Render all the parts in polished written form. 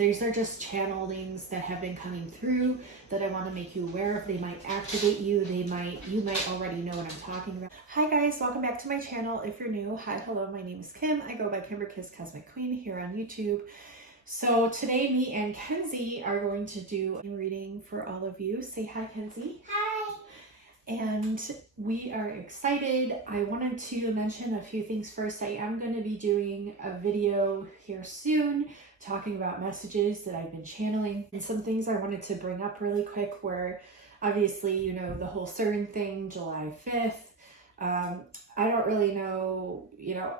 these are just channelings that have been coming through that I want to make you aware of. They might activate you. You might already know what I'm talking about. Hi guys, welcome back to my channel. If you're new, hi, hello, my name is Kim. I go by Kimberkiss Cosmic Queen here on YouTube. So today me and Kenzie are going to do a reading for all of you. Say hi, Kenzie. Hi. And we are excited. I wanted to mention a few things first. I am going to be doing a video here soon talking about messages that I've been channeling and some things I wanted to bring up really quick where obviously, you know, the whole CERN thing, July 5th. I don't really know,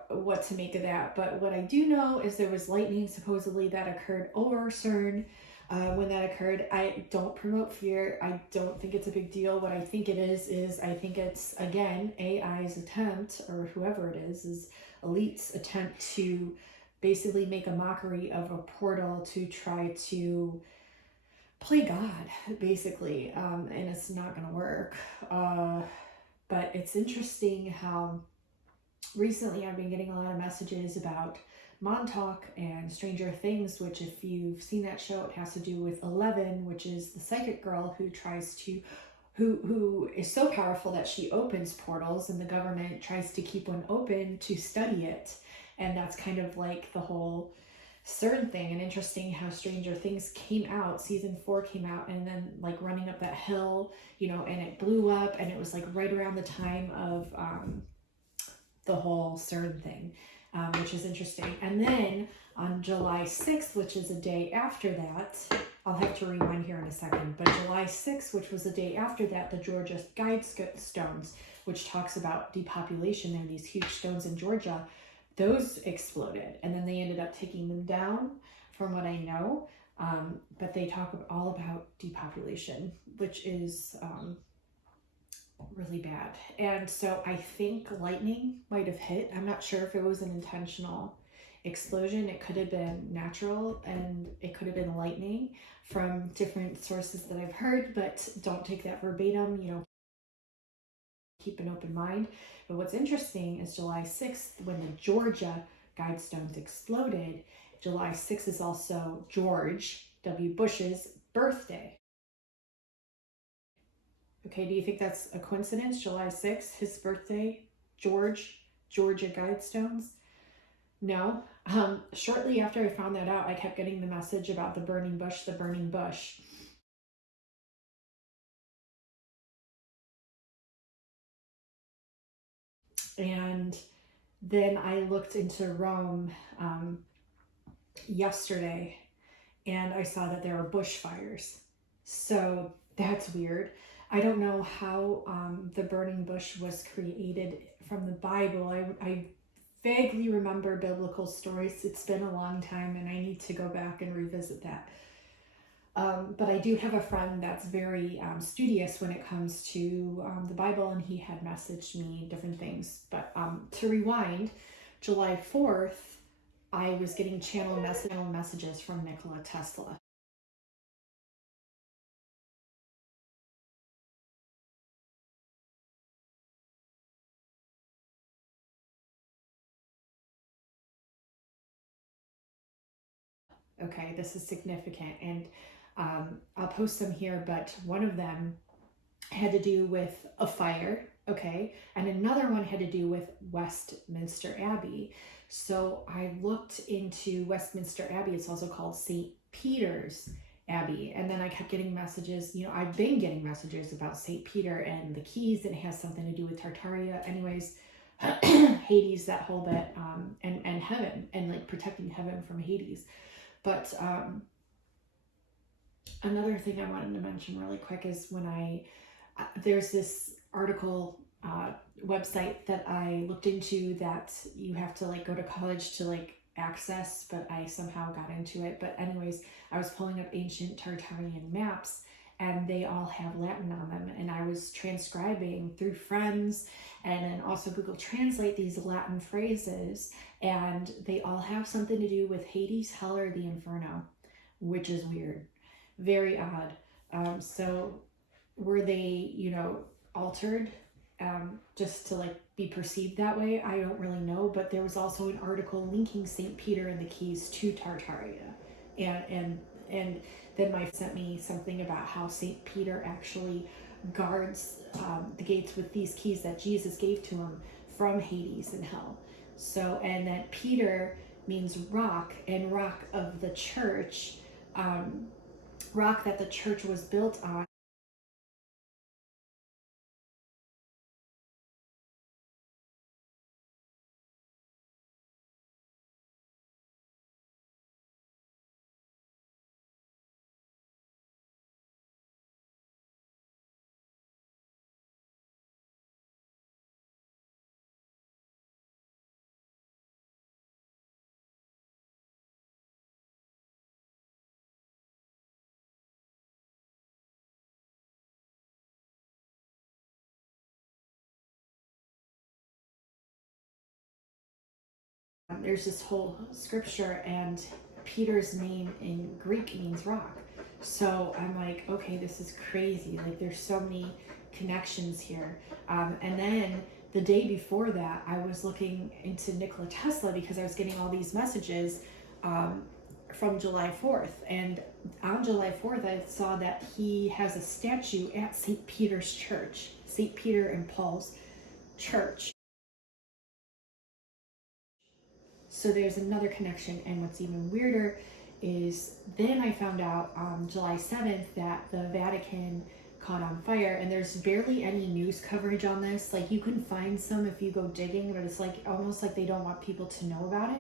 what to make of that, but what I do know is there was lightning supposedly that occurred over CERN. When that occurred, I don't promote fear. I don't think it's a big deal. What I think it is I think it's, again, AI's attempt, or whoever it is elite's attempt to basically make a mockery of a portal to try to play God, basically, and it's not going to work. But it's interesting how recently I've been getting a lot of messages about Montauk and Stranger Things, which if you've seen that show, it has to do with 11, which is the psychic girl who tries to, who is so powerful that she opens portals and the government tries to keep one open to study it. And that's kind of like the whole CERN thing. And interesting how Stranger Things came out, season 4 came out, and then like running up that hill, and it blew up, and it was like right around the time of the whole CERN thing, which is interesting. And then on July 6th, which is a day after that, I'll have to rewind here in a second, but July 6th, which was the day after that, the Georgia Guidestones, which talks about depopulation, there are these huge stones in Georgia, those exploded, and then they ended up taking them down from what I know, but they talk all about depopulation, which is really bad. And so I think lightning might have hit. I'm not sure if it was an intentional explosion. It could have been natural, and it could have been lightning from different sources that I've heard, but don't take that verbatim, keep an open mind. But what's interesting is July 6th, when the Georgia Guidestones exploded, July 6th is also George W. Bush's birthday. Okay, do you think that's a coincidence? July 6th, his birthday, Georgia Guidestones? No. Shortly after I found that out, I kept getting the message about the burning bush, the burning bush. And then I looked into Rome yesterday, and I saw that there are bushfires. So that's weird. I don't know how the burning bush was created from the Bible. I vaguely remember biblical stories. It's been a long time, and I need to go back and revisit that. But I do have a friend that's very studious when it comes to the Bible, and he had messaged me different things. But to rewind, July 4th, I was getting channel messages from Nikola Tesla. Okay, this is significant, and I'll post them here, but one of them had to do with a fire, okay, and another one had to do with Westminster Abbey. So I looked into Westminster Abbey. It's also called St. Peter's Abbey, and then I kept getting messages, I've been getting messages about St. Peter and the keys, and it has something to do with Tartaria. Anyways, Hades, that whole bit, and heaven, and like protecting heaven from Hades. But another thing I wanted to mention really quick is when there's this article website that I looked into that you have to like go to college to like access, but I somehow got into it. But anyways, I was pulling up ancient Tartarian maps, and they all have Latin on them, and I was transcribing through friends and then also Google Translate these Latin phrases, and they all have something to do with Hades, hell, or the Inferno, which is weird, very odd. So were they, altered just to like be perceived that way? I don't really know, but there was also an article linking St. Peter and the keys to Tartaria And then my sent me something about how St. Peter actually guards the gates with these keys that Jesus gave to him from Hades and hell. So, and that Peter means rock, and rock of the church, rock that the church was built on. There's this whole scripture, and Peter's name in Greek means rock. So I'm like, okay, this is crazy. Like, there's so many connections here. And then the day before that, I was looking into Nikola Tesla because I was getting all these messages from July 4th. And on July 4th, I saw that he has a statue at St. Peter's Church, St. Peter and Paul's Church. So there's another connection. And what's even weirder is then I found out on July 7th that the Vatican caught on fire, and there's barely any news coverage on this. Like, you can find some if you go digging, but it's like almost like they don't want people to know about it.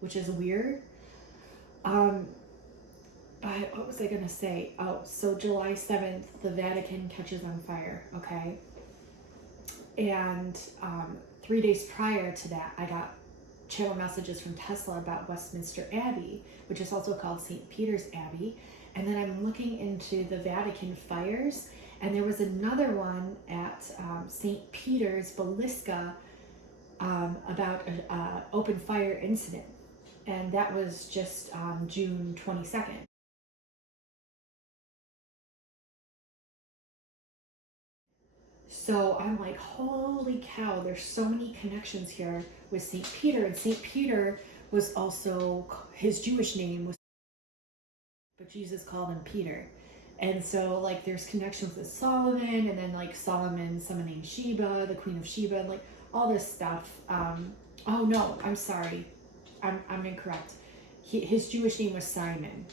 Which is weird. But what was I gonna say? Oh, so July 7th, the Vatican catches on fire, okay? And 3 days prior to that, I got channel messages from Tesla about Westminster Abbey, which is also called St. Peter's Abbey. And then I'm looking into the Vatican fires, and there was another one at St. Peter's Basilica about an open fire incident. And that was just June 22nd. So I'm like, holy cow, there's so many connections here with St. Peter. And St. Peter was also, his Jewish name was, but Jesus called him Peter. And so, like, there's connections with Solomon, and then, like, Solomon summoning Sheba, the Queen of Sheba, and, like, all this stuff. Oh, no, I'm sorry. I'm incorrect. His Jewish name was Simon.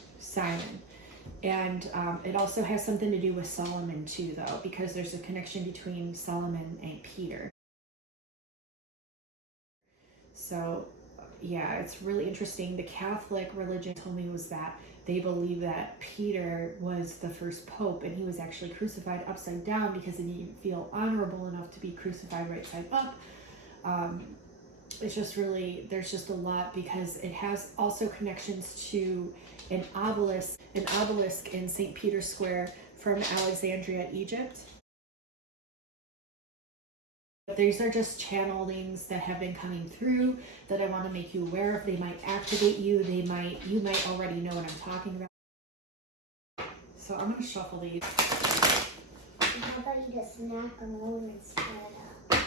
And it also has something to do with Solomon too, though, because there's a connection between Solomon and Peter. So, yeah, it's really interesting. The Catholic religion told me was that they believe that Peter was the first pope, and he was actually crucified upside down because he didn't feel honorable enough to be crucified right side up. It's just really, there's just a lot, because it has also connections to an obelisk in St. Peter's Square from Alexandria, Egypt. But these are just channelings that have been coming through that I want to make you aware of. They might activate you. You might already know what I'm talking about. So I'm going to shuffle these. How about you just snack them over and spread up?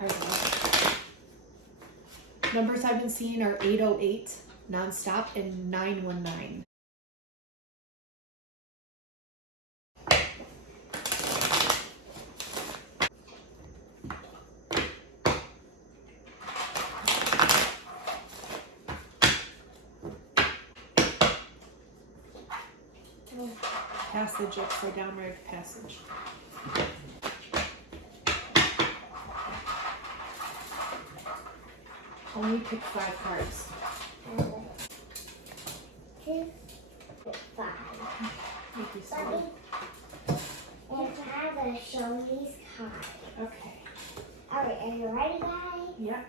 I will. Numbers I've been seeing are 808 nonstop and 919. Passage, upside down right passage. Only pick 5 cards. 2, 5. Thank you so Let much. me, and I'm going to show these cards. Okay. Alright, are you ready, guys? Yeah.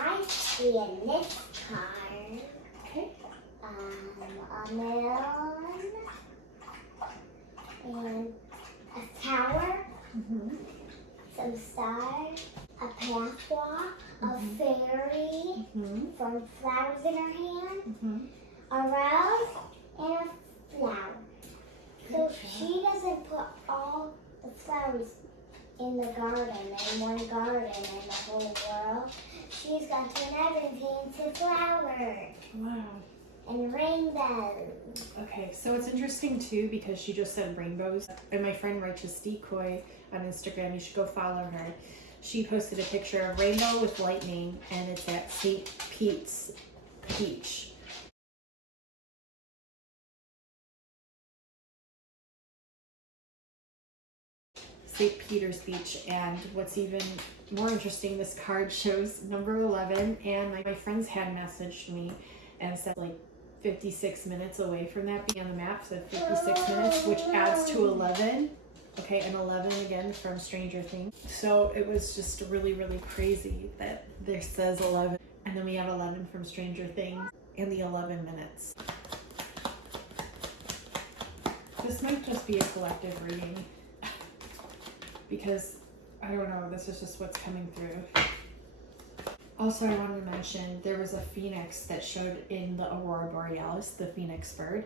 I see in this card Okay. a melon and a tower, some stars, a pathwalk, a fairy from flowers in her hand, a rose, and a flower. So she doesn't put all the flowers in the garden, in one garden in the whole world. She's going to turn everything into flowers. Wow. And rainbows. Okay, so it's interesting too because she just said rainbows. And my friend Righteous Decoy on Instagram, you should go follow her. She posted a picture of rainbow with lightning, and it's at St. Pete's Beach. St. Peter's Beach. And what's even more interesting, this card shows number 11, and my friends had messaged me and said like 56 minutes away from that being on the map, so 56 minutes, which adds to 11. Okay, and 11 again from Stranger Things. So it was just really, really crazy that there says 11, and then we have 11 from Stranger Things in the 11 minutes. This might just be a collective reading because I don't know, this is just what's coming through. Also, I wanted to mention there was a phoenix that showed in the Aurora Borealis, the phoenix bird.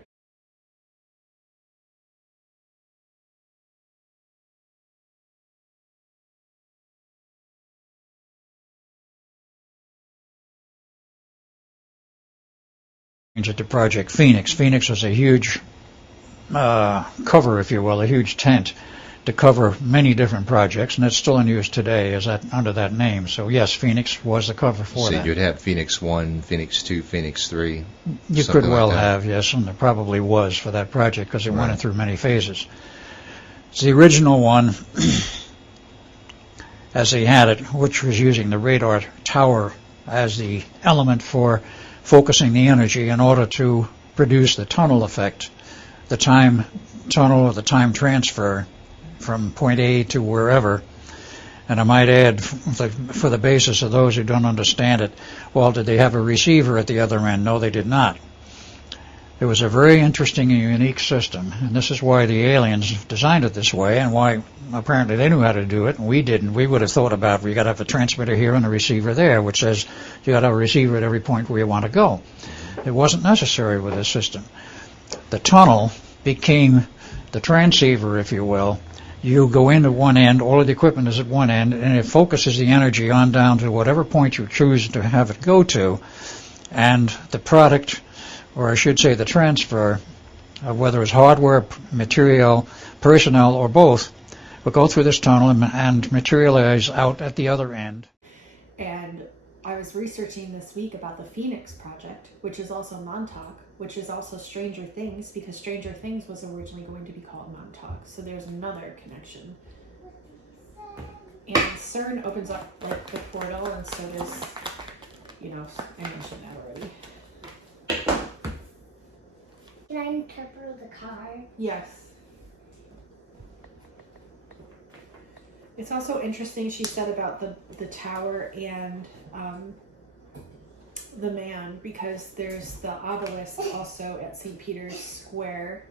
At the Project Phoenix. Phoenix was a huge cover, if you will, a huge tent to cover many different projects, and it's still in use today as that under that name. So yes, Phoenix was the cover for that. So you'd have Phoenix 1, Phoenix 2, Phoenix 3. You could well have, yes, and there probably was for that project because it went through many phases. It's the original one, as they had it, which was using the radar tower as the element for focusing the energy in order to produce the tunnel effect, the time tunnel or the time transfer from point A to wherever. And I might add, for the basis of those who don't understand it, well, did they have a receiver at the other end? No, they did not. It was a very interesting and unique system, and this is why the aliens designed it this way, and why apparently they knew how to do it, and we didn't. We would have thought about, you got to have a transmitter here and a receiver there, which says you got to have a receiver at every point where you want to go. It wasn't necessary with this system. The tunnel became the transceiver, if you will. You go into one end, all of the equipment is at one end, and it focuses the energy on down to whatever point you choose to have it go to, and the product, or I should say the transfer, whether it's hardware, material, personnel, or both, will go through this tunnel and materialize out at the other end. And I was researching this week about the Phoenix Project, which is also Montauk, which is also Stranger Things, because Stranger Things was originally going to be called Montauk. So there's another connection. And CERN opens up like the portal, and so does, I mentioned that already. Can I interpret the card? Yes. It's also interesting she said about the tower and the man, because there's the obelisk also at St. Peter's Square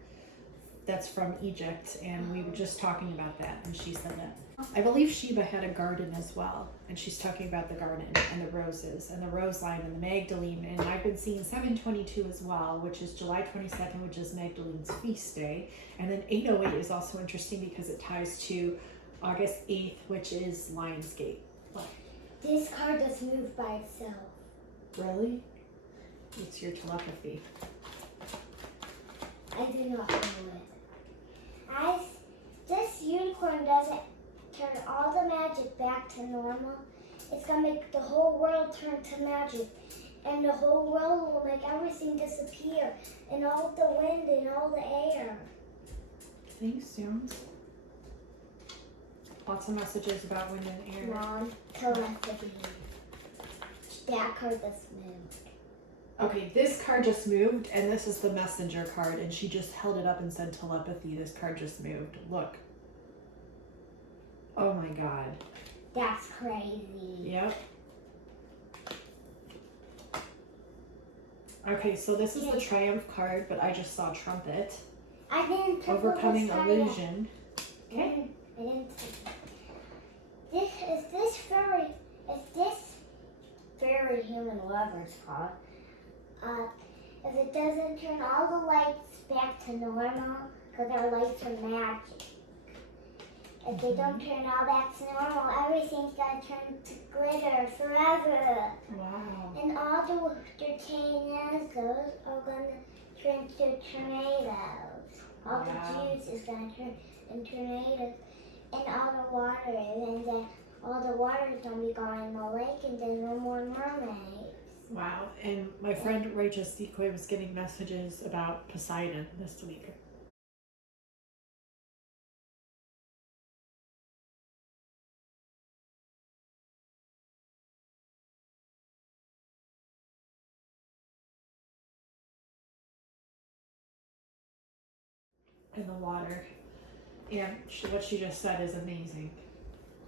that's from Egypt, and we were just talking about that, and she said that. I believe Sheba had a garden as well, and she's talking about the garden and the roses and the rose line and the Magdalene, and I've been seeing 7/22 as well, which is July 22nd, which is Magdalene's feast day, and then 808 is also interesting because it ties to August 8th, which is Lionsgate. What? This card does move by itself. Really? It's your telepathy. I do not know it. As this unicorn doesn't turn all the magic back to normal, it's going to make the whole world turn to magic. And the whole world will make everything disappear. And all the wind and all the air. Thanks, Jones. Lots of messages about wind and air. Mom, telepathy. That card just moved. Okay, this card just moved, and this is the messenger card, and she just held it up and said telepathy. This card just moved. Look. Oh my god. That's crazy. Yep. Okay, so this is the Triumph card, but I just saw Trumpet. I didn't pick Overcoming up illusion. Okay. I didn't. This fairy human lover's card. If it doesn't turn all the lights back to normal, because our lights are magic. If they don't turn all back to normal, everything's gonna turn to glitter forever. Wow. And all the tornadoes are gonna turn to tornadoes. All the juice is gonna turn into tornadoes. And all the water, and then all the water is gonna be gone in the lake, and then no more mermaids. Wow. And my friend Rachel Sequoia was getting messages about Poseidon this week. In the water. And what she just said is amazing.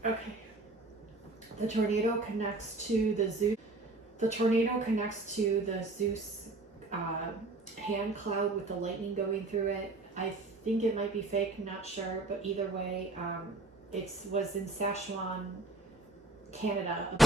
Okay. The tornado connects to the Zeus. The tornado connects to the Zeus hand cloud with the lightning going through it. I think it might be fake, not sure, but either way, it was in Saskatchewan, Canada.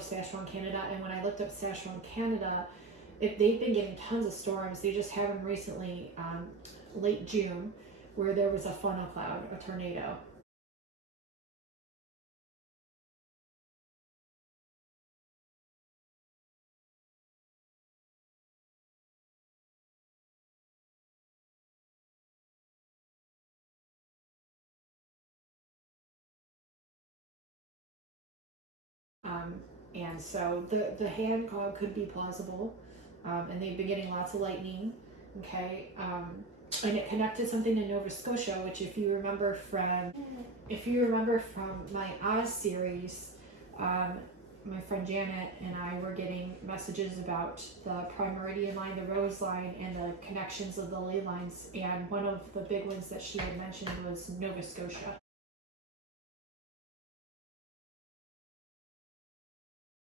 Saskatchewan, Canada, and when I looked up Saskatchewan, Canada, they've been getting tons of storms. They just had them recently, late June, where there was a funnel cloud, a tornado. And so the hand cloud could be plausible, and they've been getting lots of lightning, okay, and it connected something in Nova Scotia, which if you remember from my Oz series, my friend Janet and I were getting messages about the Prime Meridian line, the Rose line, and the connections of the ley lines, and one of the big ones that she had mentioned was Nova Scotia.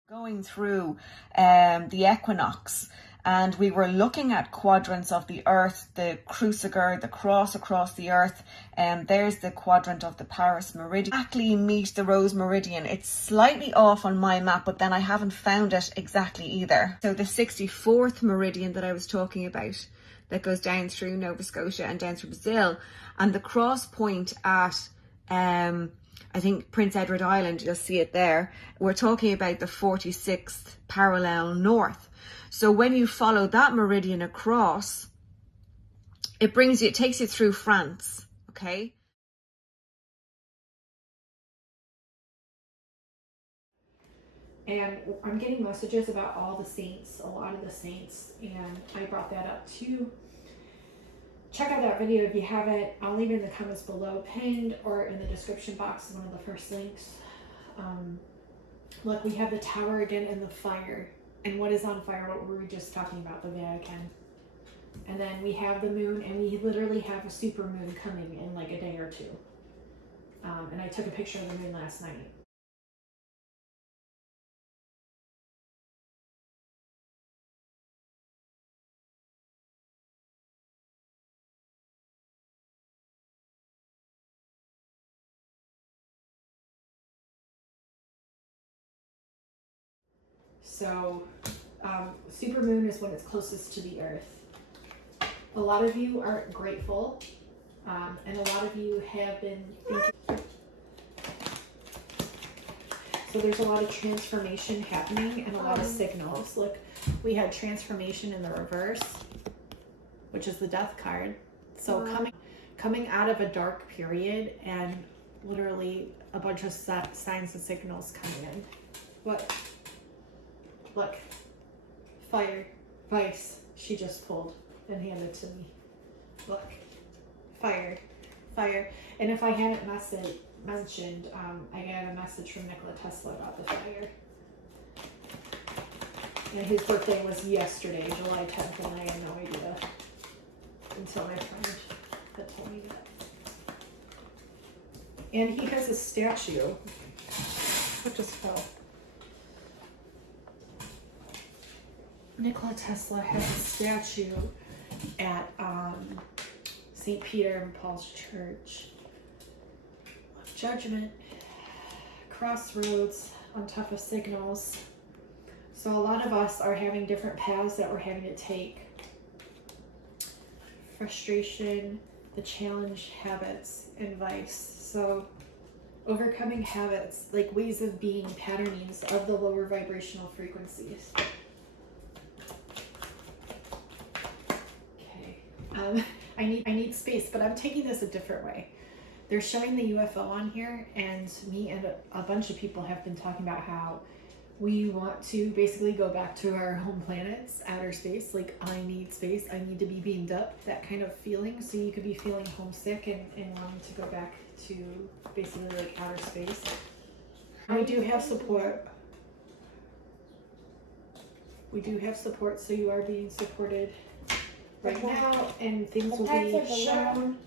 Going through the equinox, and we were looking at quadrants of the earth, the cruciger, the cross across the earth, and there's the quadrant of the Paris meridian. Exactly meet the Rose meridian. It's slightly off on my map, but then I haven't found it exactly either. So the 64th meridian that I was talking about, that goes down through Nova Scotia and down through Brazil, and the cross point at I think Prince Edward Island, you'll see it there. We're talking about the 46th parallel north. So when you follow that meridian across, it takes you through France, okay? And I'm getting messages about all the saints, a lot of the saints, and I brought that up too. Check out that video if you haven't. I'll leave it in the comments below, pinned, or in the description box, one of the first links. Look, we have the tower again and the fire. And what is on fire? What were we just talking about? The Vatican. And then we have the moon, and we literally have a super moon coming in like a day or two. And I took a picture of the moon last night. So, supermoon is when it's closest to the Earth. A lot of you are grateful, and a lot of you have been thinking. So there's a lot of transformation happening and a lot of signals. Look, we had transformation in the reverse, which is the death card. So coming out of a dark period, and literally a bunch of signs and signals coming in. What? Look, fire, vice, she just pulled and handed to me. Look, fire, fire. And if I hadn't mentioned, I got a message from Nikola Tesla about the fire. And his birthday was yesterday, July 10th, and I had no idea until my friend had told me that. And he has a statue. What just fell? Nikola Tesla has a statue at St. Peter and Paul's Church. Judgment, crossroads on top of signals. So a lot of us are having different paths that we're having to take. Frustration, the challenge, habits, and vice. So overcoming habits, like ways of being, patternings of the lower vibrational frequencies. Okay, I need space, but I'm taking this a different way. They're showing the UFO on here, and me and a bunch of people have been talking about how we want to basically go back to our home planets, outer space. Like, I need space, I need to be beamed up, that kind of feeling. So you could be feeling homesick and wanting to go back to basically like outer space. And we do have support. We do have support, so you are being supported right now, and things will be shown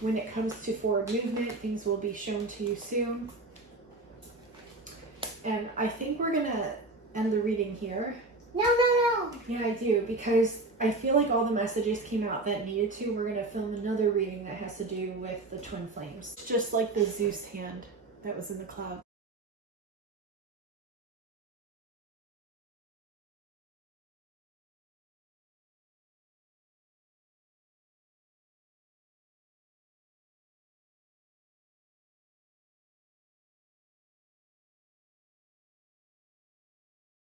when it comes to forward movement. Things will be shown to you soon. And I think we're gonna end the reading here. No. Yeah, I do, because I feel like all the messages came out that needed to. We're gonna film another reading that has to do with the twin flames. Just like the Zeus hand that was in the cloud.